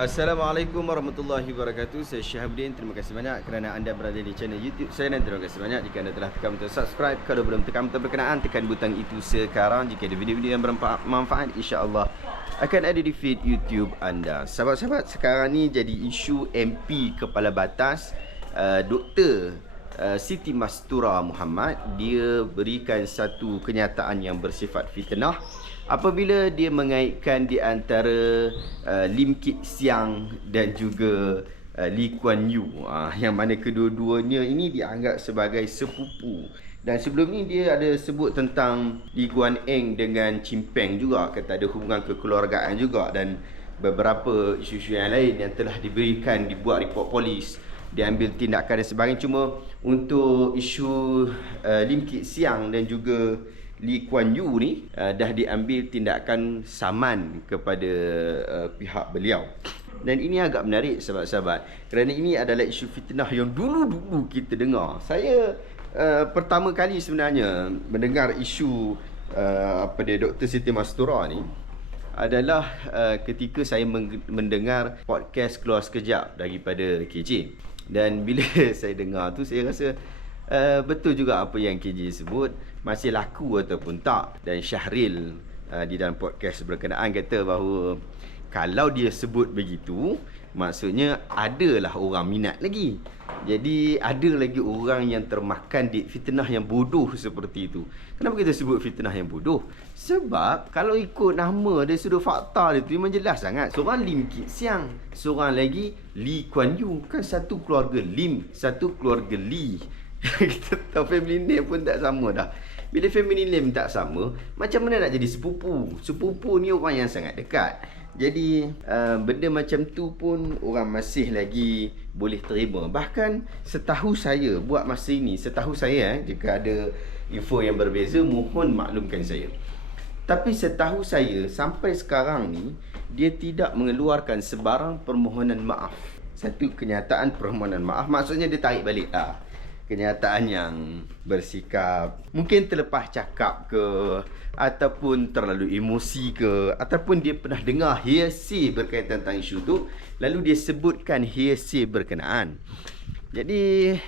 Assalamualaikum warahmatullahi wabarakatuh. Saya Syahabudin. Terima kasih banyak kerana anda berada di channel YouTube saya, dan terima kasih banyak jika anda telah tekan butang subscribe. Kalau belum tekan butang berkenaan, tekan butang itu sekarang. Jika ada video-video yang bermanfaat, insya-Allah akan ada di feed YouTube anda. Sahabat-sahabat, sekarang ni jadi isu MP Kepala Batas Dr. Siti Mastura Muhammad. Dia berikan satu kenyataan yang bersifat fitnah apabila dia mengaitkan di antara Lim Kit Siang dan juga Lee Kuan Yew, yang mana kedua-duanya ini dianggap sebagai sepupu. Dan sebelum ni dia ada sebut tentang Lee Kuan Eng dengan Chin Peng juga, kata ada hubungan kekeluargaan juga, dan beberapa isu-isu yang lain yang telah dibuat report polis, diambil tindakan dan sebagainya. Cuma untuk isu Lim Kit Siang dan juga Lee Kuan Yew ni dah diambil tindakan saman kepada pihak beliau. Dan ini agak menarik sahabat-sahabat, kerana ini adalah isu fitnah yang dulu-dulu kita dengar. Saya pertama kali sebenarnya mendengar isu Dr. Siti Mastura ni adalah ketika saya mendengar podcast Keluar Sekejap daripada KJ. Dan bila saya dengar tu, saya rasa betul juga apa yang KJ sebut, masih laku ataupun tak. Dan Syahril di dalam podcast berkenaan kata bahawa kalau dia sebut begitu, maksudnya adalah orang minat lagi. Jadi ada lagi orang yang termakan di fitnah yang bodoh seperti itu. Kenapa kita sebut fitnah yang bodoh? Sebab kalau ikut nama dari sudut fakta dia tu memang jelas sangat. Seorang Lim Kit Siang, seorang lagi Lee Kuan Yew. Kan satu keluarga Lim, satu keluarga Lee. Kita tahu family name pun tak sama dah. Bila family name tak sama, macam mana nak jadi sepupu? Sepupu ni orang yang sangat dekat. Jadi benda macam tu pun orang masih lagi boleh terima. Bahkan setahu saya, buat masa ini, setahu saya, jika ada info yang berbeza, mohon maklumkan saya. Tapi setahu saya, sampai sekarang ni dia tidak mengeluarkan sebarang permohonan maaf. Satu kenyataan permohonan maaf, maksudnya dia tarik balik lah kenyataan yang bersikap mungkin terlepas cakap ke, ataupun terlalu emosi ke, ataupun dia pernah dengar hearsay berkaitan tentang isu tu, lalu dia sebutkan hearsay berkenaan. Jadi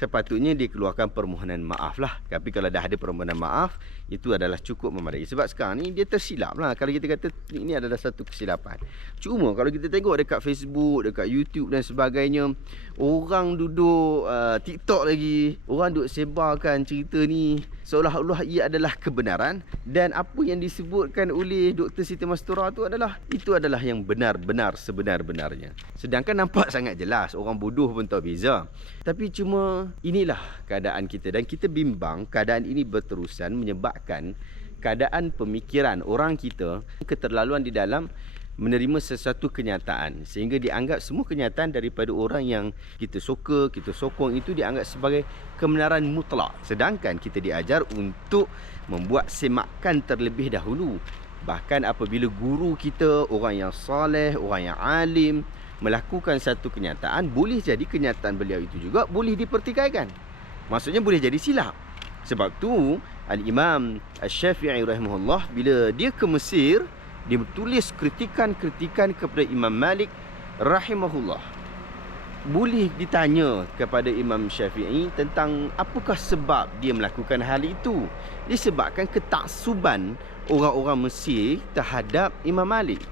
sepatutnya dia keluarkan permohonan maaf lah. Tapi kalau dah ada permohonan maaf, itu adalah cukup memadai. Sebab sekarang ni dia tersilap lah kalau kita kata ini adalah satu kesilapan. Cuma kalau kita tengok dekat Facebook, dekat YouTube dan sebagainya, orang duduk TikTok lagi, orang duduk sebarkan cerita ni seolah-olah ia adalah kebenaran. Dan apa yang disebutkan oleh Dr. Siti Mastura tu adalah, itu adalah yang benar-benar sebenar-benarnya. Sedangkan nampak sangat jelas, orang bodoh pun tahu beza. Tapi cuma inilah keadaan kita, dan kita bimbang keadaan ini berterusan menyebabkan keadaan pemikiran orang kita keterlaluan di dalam menerima sesuatu kenyataan, sehingga dianggap semua kenyataan daripada orang yang kita suka, kita sokong itu dianggap sebagai kebenaran mutlak. Sedangkan kita diajar untuk membuat semakan terlebih dahulu. Bahkan apabila guru kita, orang yang soleh, orang yang alim, melakukan satu kenyataan, boleh jadi kenyataan beliau itu juga boleh dipertikaikan. Maksudnya boleh jadi silap. Sebab tu Al-Imam Asy-Syafi'i rahimahullah, bila dia ke Mesir, dia tulis kritikan-kritikan kepada Imam Malik rahimahullah. Boleh ditanya kepada Imam Syafi'i tentang apakah sebab dia melakukan hal itu. Disebabkan ketaksuban orang-orang Mesir terhadap Imam Malik.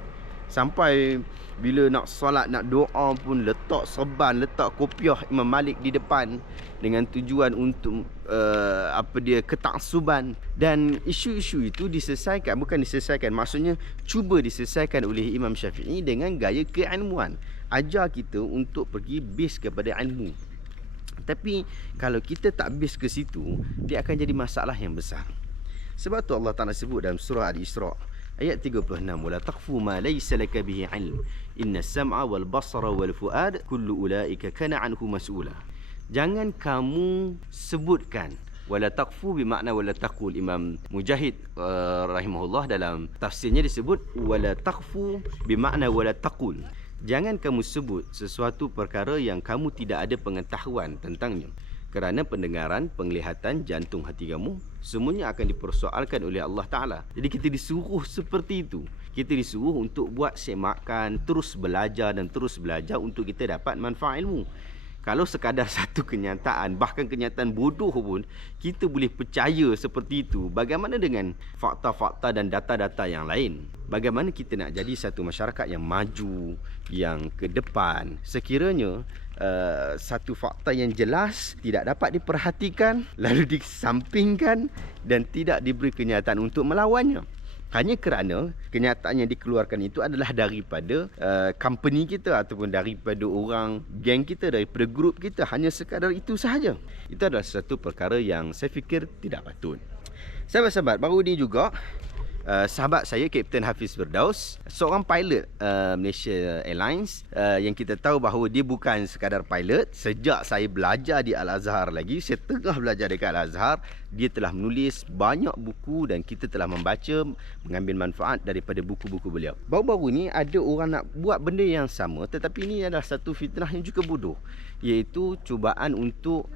Sampai bila nak solat, nak doa pun letak serban, letak kopiah Imam Malik di depan, dengan tujuan untuk ketaksuban. Dan isu-isu itu diselesaikan, bukan diselesaikan, maksudnya cuba diselesaikan oleh Imam Syafi'i dengan gaya keilmuan. Ajar kita untuk pergi base kepada ilmu. Tapi kalau kita tak base ke situ, dia akan jadi masalah yang besar. Sebab tu Allah Ta'ala sebut dalam surah Al-Isra ayat 36, wala taqfu ma laysa laka bihi ilm innas sam'a wal basara wal fuad kullu ulaika kana anhu mas'ula. Jangan kamu sebutkan. Wala taqfu bermakna wala taqul. Imam Mujahid rahimahullah dalam tafsirnya disebut wala taqfu bermakna wala taqul. Jangan kamu sebut sesuatu perkara yang kamu tidak ada pengetahuan tentangnya. Kerana pendengaran, penglihatan, jantung hati kamu, semuanya akan dipersoalkan oleh Allah Ta'ala. Jadi kita disuruh seperti itu. Kita disuruh untuk buat semakan, terus belajar dan terus belajar untuk kita dapat manfaat ilmu. Kalau sekadar satu kenyataan, bahkan kenyataan bodoh pun kita boleh percaya seperti itu, bagaimana dengan fakta-fakta dan data-data yang lain? Bagaimana kita nak jadi satu masyarakat yang maju, yang ke depan, sekiranya satu fakta yang jelas tidak dapat diperhatikan, lalu disampingkan dan tidak diberi kenyataan untuk melawannya? Hanya kerana kenyataan yang dikeluarkan itu adalah daripada company kita ataupun daripada orang geng kita, daripada grup kita. Hanya sekadar itu sahaja. Itu adalah satu perkara yang saya fikir tidak patut. Sahabat-sahabat, baru ni juga sahabat saya Kapten Hafiz Firdaus, seorang pilot Malaysia Airlines, yang kita tahu bahawa dia bukan sekadar pilot. Sejak saya belajar di Al-Azhar lagi, saya tengah belajar dekat Al-Azhar, dia telah menulis banyak buku dan kita telah membaca, mengambil manfaat daripada buku-buku beliau. Baru-baru ni ada orang nak buat benda yang sama, tetapi ini adalah satu fitnah yang juga bodoh, iaitu cubaan untuk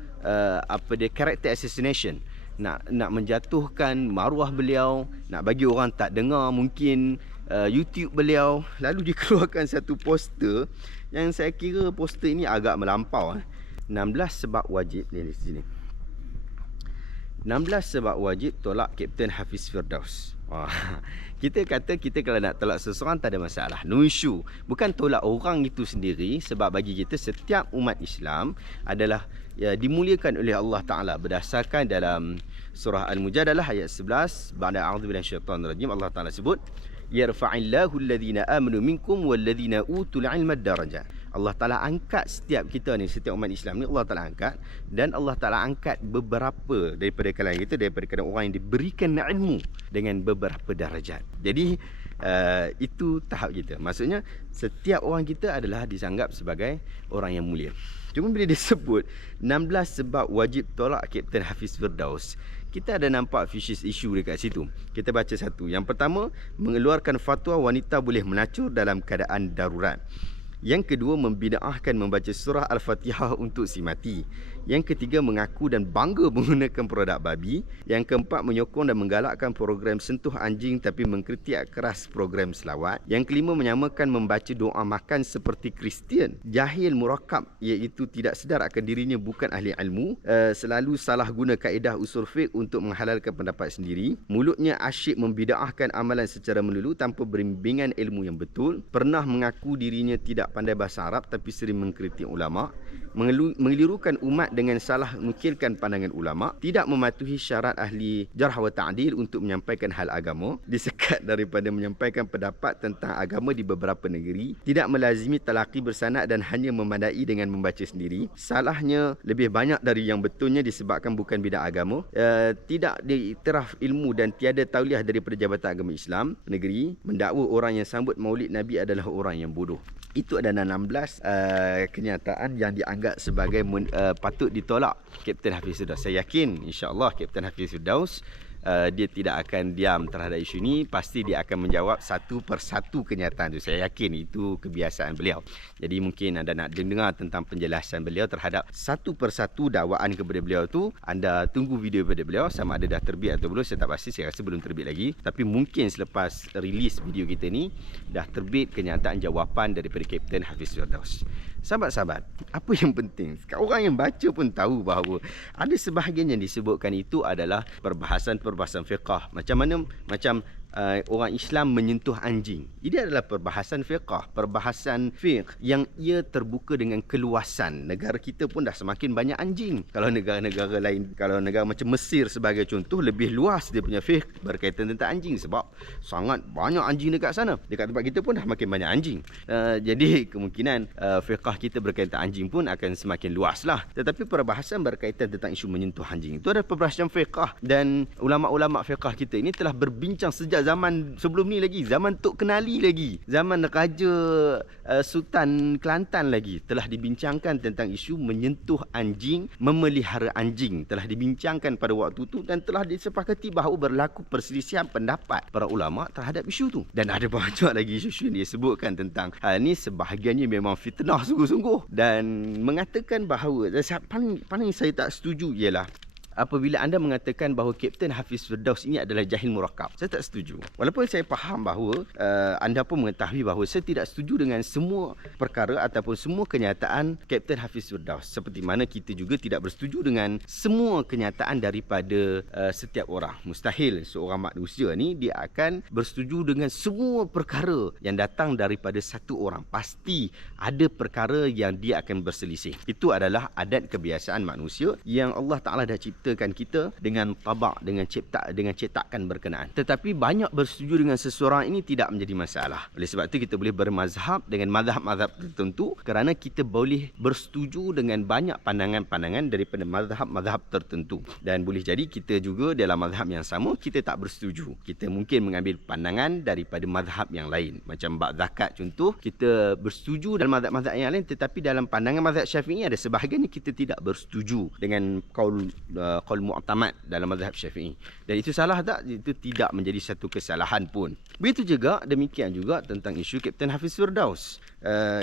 character assassination. Nak menjatuhkan maruah beliau, nak bagi orang tak dengar mungkin YouTube beliau. Lalu dikeluarkan satu poster yang saya kira poster ini agak melampau. 16 sebab wajib ni di sini. 16 sebab wajib tolak Kapten Hafiz Firdaus. Kita kata kita kalau nak tolak seseorang tak ada masalah, no issue. Bukan tolak orang itu sendiri, sebab bagi kita setiap umat Islam adalah dimuliakan oleh Allah Ta'ala berdasarkan dalam surah Al-Mujadalah ayat 11. Ba'da a'udzubillahi minasyaitonir rajim, Allah Ta'ala sebut, yarfa'illahu alladhina amanu minkum walladhina utul ilma darajat. Allah Ta'ala angkat setiap kita ni, setiap umat Islam ni Allah Ta'ala angkat. Dan Allah Ta'ala angkat beberapa daripada kalangan kita, daripada kalangan orang yang diberikan ilmu dengan beberapa darajat. Jadi itu tahap kita. Maksudnya setiap orang kita adalah disanggap sebagai orang yang mulia. Cuma bila disebut 16 sebab wajib tolak Kapten Hafiz Firdaus, kita ada nampak fishes issue dekat situ. Kita baca satu. Yang pertama, mengeluarkan fatwa wanita boleh melacur dalam keadaan darurat. Yang kedua, membida'ahkan membaca surah Al-Fatihah untuk si mati. Yang ketiga, mengaku dan bangga menggunakan produk babi. Yang keempat, menyokong dan menggalakkan program sentuh anjing tapi mengkritik keras program selawat. Yang kelima, menyamakan membaca doa makan seperti Kristian. Jahil murakab, iaitu tidak sedar akan dirinya bukan ahli ilmu. Selalu salah guna kaedah usul fiqh untuk menghalalkan pendapat sendiri. Mulutnya asyik membida'ahkan amalan secara melulu tanpa bimbingan ilmu yang betul. Pernah mengaku dirinya tidak pandai bahasa Arab tapi sering mengkritik ulama. Mengelirukan umat dengan salah nukilkan pandangan ulama. Tidak mematuhi syarat ahli jarh wa ta'dil untuk menyampaikan hal agama. Disekat daripada menyampaikan pendapat tentang agama di beberapa negeri. Tidak melazimi talaqi bersanad dan hanya memadai dengan membaca sendiri. Salahnya lebih banyak dari yang betulnya disebabkan bukan bidang agama. Tidak diiktiraf ilmu dan tiada tauliah daripada Jabatan Agama Islam negeri. Mendakwa orang yang sambut maulid Nabi adalah orang yang bodoh. Itu adalah 16 kenyataan yang dianggap sebagai patut ditolak Kapten Hafiz Firdaus. Saya yakin insya-Allah Kapten Hafiz Firdaus dia tidak akan diam terhadap isu ini. Pasti dia akan menjawab satu persatu kenyataan itu. Saya yakin itu kebiasaan beliau. Jadi mungkin anda nak dengar tentang penjelasan beliau terhadap satu persatu dakwaan kepada beliau tu, anda tunggu video daripada beliau. Sama ada dah terbit atau belum, saya tak pasti. Saya rasa belum terbit lagi. Tapi mungkin selepas release video kita ni dah terbit kenyataan jawapan daripada Kapten Hafiz Firdaus. Sahabat-sahabat, apa yang penting, orang yang baca pun tahu bahawa ada sebahagian yang disebutkan itu adalah perbahasan fiqah. Macam orang Islam menyentuh anjing. Ini adalah perbahasan fiqah, perbahasan fiqh yang ia terbuka dengan keluasan. Negara kita pun dah semakin banyak anjing. Kalau negara-negara lain, kalau negara macam Mesir sebagai contoh, lebih luas dia punya fiqh berkaitan tentang anjing sebab sangat banyak anjing dekat sana. Dekat tempat kita pun dah makin banyak anjing. Jadi kemungkinan fiqah kita berkaitan anjing pun akan semakin luas lah. Tetapi perbahasan berkaitan tentang isu menyentuh anjing itu adalah perbahasan fiqah, dan ulama-ulama fiqah kita ini telah berbincang sejak zaman sebelum ni lagi, zaman Tok Kenali lagi, zaman Raja Sultan Kelantan lagi, telah dibincangkan tentang isu menyentuh anjing, memelihara anjing. Telah dibincangkan pada waktu tu dan telah disepakati bahawa berlaku perselisihan pendapat para ulama terhadap isu tu. Dan ada banyak lagi isu yang disebutkan tentang hal ni. Sebahagiannya memang fitnah sungguh-sungguh dan mengatakan bahawa paling saya tak setuju ialah apabila anda mengatakan bahawa Kapten Hafiz Firdaus ini adalah jahil murakab. Saya tak setuju. Walaupun saya faham bahawa anda pun mengetahui bahawa saya tidak setuju dengan semua perkara ataupun semua kenyataan Kapten Hafiz Firdaus. Seperti mana kita juga tidak bersetuju dengan semua kenyataan daripada setiap orang. Mustahil seorang manusia ni dia akan bersetuju dengan semua perkara yang datang daripada satu orang. Pasti ada perkara yang dia akan berselisih. Itu adalah adat kebiasaan manusia yang Allah Ta'ala dah ciptakan kita dengan tabak, dengan cetakan berkenaan. Tetapi banyak bersetuju dengan seseorang ini tidak menjadi masalah. Oleh sebab itu kita boleh bermazhab dengan mazhab-mazhab tertentu kerana kita boleh bersetuju dengan banyak pandangan-pandangan daripada mazhab-mazhab tertentu. Dan boleh jadi kita juga dalam mazhab yang sama kita tak bersetuju. Kita mungkin mengambil pandangan daripada mazhab yang lain. Macam bab zakat contoh, kita bersetuju dalam mazhab-mazhab yang lain, tetapi dalam pandangan mazhab Syafi'i ada sebahagian kita tidak bersetuju dengan qaul mu'tamad dalam mazhab Syafi'i. Dan itu salah tak? Itu tidak menjadi satu kesalahan pun. Begitu juga, demikian juga tentang isu Kapten Hafiz Firdaus.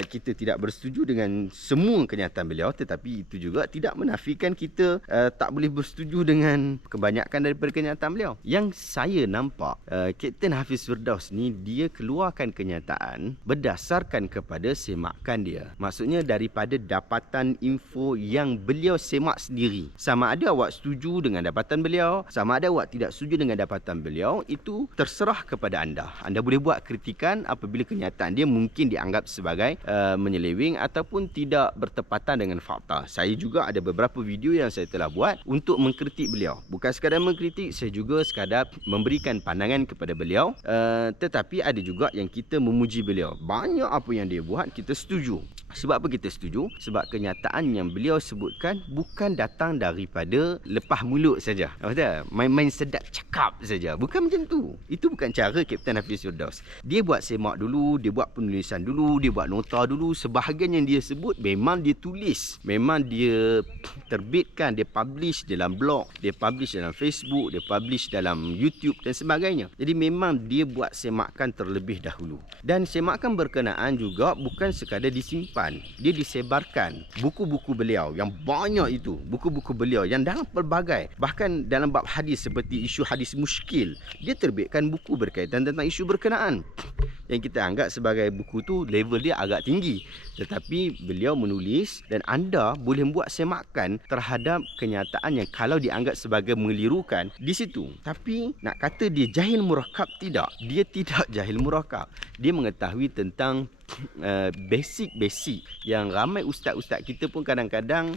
Kita tidak bersetuju dengan semua kenyataan beliau, tetapi itu juga tidak menafikan kita tak boleh bersetuju dengan kebanyakan daripada kenyataan beliau. Yang saya nampak Kapten Hafiz Firdaus ni dia keluarkan kenyataan berdasarkan kepada semakan dia. Maksudnya daripada dapatan info yang beliau semak sendiri. Sama ada awak setuju dengan dapatan beliau, sama ada awak tidak setuju dengan dapatan beliau, itu terserah kepada anda. Anda boleh buat kritikan apabila kenyataan dia mungkin dianggap sebagai menyeleweng ataupun tidak bertepatan dengan fakta. Saya juga ada beberapa video yang saya telah buat untuk mengkritik beliau. Bukan sekadar mengkritik, saya juga sekadar memberikan pandangan kepada beliau. Tetapi ada juga yang kita memuji beliau. Banyak apa yang dia buat kita setuju. Sebab apa kita setuju? Sebab kenyataan yang beliau sebutkan bukan datang daripada lepah mulut saja. Betul? Main-main sedap cakap saja. Bukan macam tu. Itu bukan cara Kapten Hafiz Firdaus. Dia buat semak dulu, dia buat penulisan dulu, dia buat nota dulu. Sebahagian yang dia sebut memang dia tulis. Memang dia terbitkan, dia publish dalam blog, dia publish dalam Facebook, dia publish dalam YouTube dan sebagainya. Jadi memang dia buat semakan terlebih dahulu. Dan semakan berkenaan juga bukan sekadar disimpan. Dia disebarkan buku-buku beliau yang banyak itu, buku-buku beliau yang dalam pelbagai, bahkan dalam bab hadis seperti isu hadis muskil, dia terbitkan buku berkaitan tentang isu berkenaan yang kita anggap sebagai buku tu level dia agak tinggi, tetapi beliau menulis dan anda boleh buat semakan terhadap kenyataan yang kalau dianggap sebagai mengelirukan di situ. Tapi nak kata dia jahil murakab, tidak, dia tidak jahil murakab. Dia mengetahui tentang basic yang ramai ustaz-ustaz kita pun kadang-kadang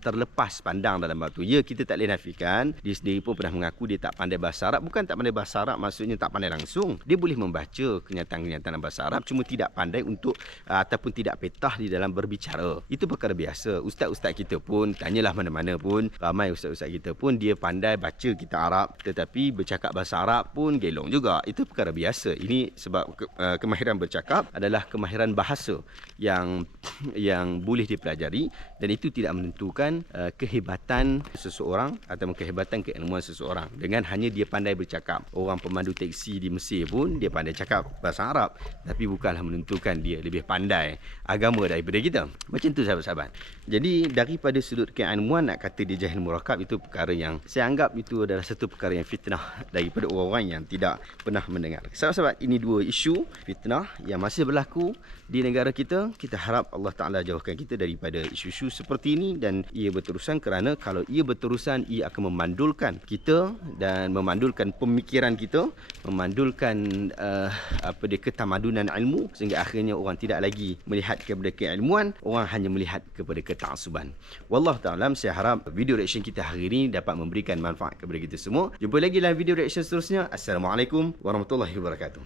terlepas pandang dalam bab tu. Ya, kita tak boleh nafikan, dia sendiri pun pernah mengaku dia tak pandai bahasa Arab. Bukan tak pandai bahasa Arab maksudnya tak pandai langsung. Dia boleh membaca kenyataan-kenyataan dalam bahasa Arab, cuma tidak pandai untuk ataupun tidak petah di dalam berbicara. Itu perkara biasa. Ustaz-ustaz kita pun, tanyalah mana-mana pun, ramai ustaz-ustaz kita pun dia pandai baca kitab Arab, tetapi bercakap bahasa Arab pun gelong juga. Itu perkara biasa. Ini sebab kemahiran bercakap adalah kemahiran bahasa yang boleh dipelajari, dan itu tidak menentukan kehebatan seseorang atau kehebatan keilmuan seseorang dengan hanya dia pandai bercakap. Orang pemandu teksi di Mesir pun dia pandai cakap bahasa Arab, tapi bukanlah menentukan dia lebih pandai agama daripada kita. Macam tu sahabat-sahabat. Jadi daripada sudut keilmuan nak kata dia jahil murakab, itu perkara yang saya anggap itu adalah satu perkara yang fitnah daripada orang-orang yang tidak pernah mendengar. Sahabat-sahabat, ini dua isu fitnah yang masih berlaku di negara kita. Kita harap Allah Ta'ala jauhkan kita daripada isu-isu seperti ini, dan ia berterusan, kerana kalau ia berterusan ia akan memandulkan kita dan memandulkan pemikiran kita, memandulkan ketamadunan ilmu, sehingga akhirnya orang tidak lagi melihat kepada keilmuan, orang hanya melihat kepada ketaksuban. Wallahu ta'ala, saya harap video reaction kita hari ini dapat memberikan manfaat kepada kita semua. Jumpa lagi dalam video reaction seterusnya. Assalamualaikum warahmatullahi wabarakatuh.